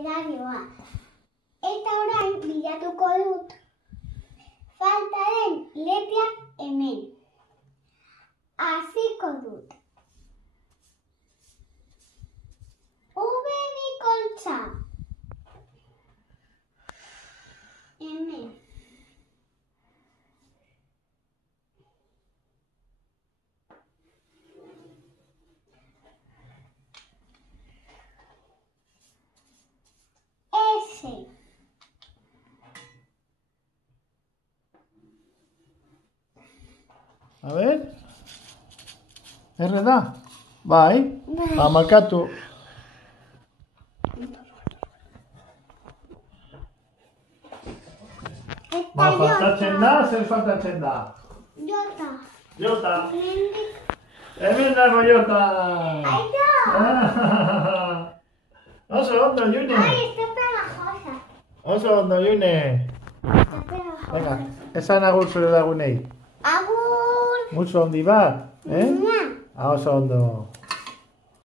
abecedarioa. Eta orain bilatuko dut falta den letrak hemen. Hasiko dut. V bikoltza. Hemen. S. A ver. R da? Bai. Markatu. Eta Faltatzen da, zer faltatzen da? Jota. Jota. Hemen dago Jota. Aito. Oso ondo, June. Ai, está pegajosa. Oso ondo, June. Está pegajosa. Venga, esan agur zure lagunei. Agur. Multzo handi bat, eh? Mua. Oso ondo.